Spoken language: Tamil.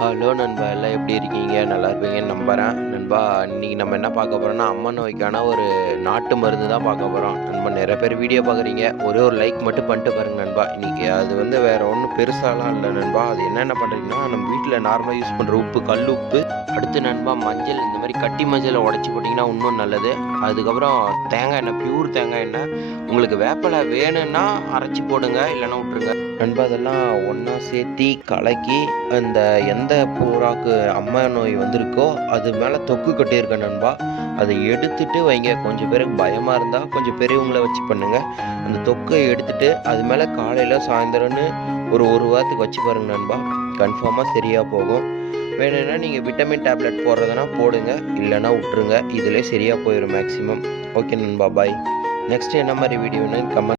ஹலோ நண்பா, எல்லாம் எப்படி இருக்கீங்க? நல்லா இருப்பீங்கன்னு நம்புறேன். நண்பா, இன்னைக்கு நம்ம என்ன பார்க்க போறோம்னா, அம்மன் நோய்க்கான ஒரு நாட்டு மருந்து தான் பார்க்க போறோம். நண்பா, நெறைய பேர் வீடியோ பார்க்குறீங்க. ஒரே ஒரு லைக் மட்டும் பண்ணிட்டு பாருங்க நண்பா. இன்னைக்கு அது வந்து வேற ஒண்ணும் பெருசாலாம் இல்ல நண்பா. அது என்னென்ன பண்றீங்கன்னா, நம்ம வீட்ல நார்மலா யூஸ் பண்ற உப்பு, கல் உப்பு, அடுத்து நண்பா மஞ்சள், இந்த மாரி கட்டி மஞ்சள உடைச்சு போட்டீங்கன்னா இன்னும் நல்லது. அதுக்கப்புறம் தேங்காய் எண்ணெய், பியூர் தேங்காய் எண்ணெய். உங்களுக்கு வேப்பில வேணும்னா அரைச்சு போடுங்க, இல்லன்னா விட்டுருங்க. நண்பா, அதெல்லாம் ஒண்ணா சேர்த்தி கலக்கி அந்த எந்த புறாக்கு அம்மா நோய் வந்திருக்கோ அது மேலே தொக்கு கட்டியிருக்கேன் நண்பா. அதை எடுத்துட்டு வைங்க. கொஞ்சம் பேருக்கு பயமாக இருந்தால் கொஞ்சம் பெரியவங்கள வச்சு பண்ணுங்க. அந்த தொக்கை எடுத்துட்டு அது மேலே காலையில் சாயந்தரம்னு ஒரு ஒரு வாரத்துக்கு வச்சு பாருங்க நண்பா. கன்ஃபார்மாக சரியாக போகும். வேணும்னா நீங்கள் விட்டமின் டேப்லெட் போடுறதுனா போடுங்க, இல்லைன்னா விட்டுருங்க. இதிலே சரியாக போயிடும் மேக்ஸிமம். ஓகே நண்பா, பாய். நெக்ஸ்ட் என்ன மாதிரி வீடியோன்னு கமெண்ட்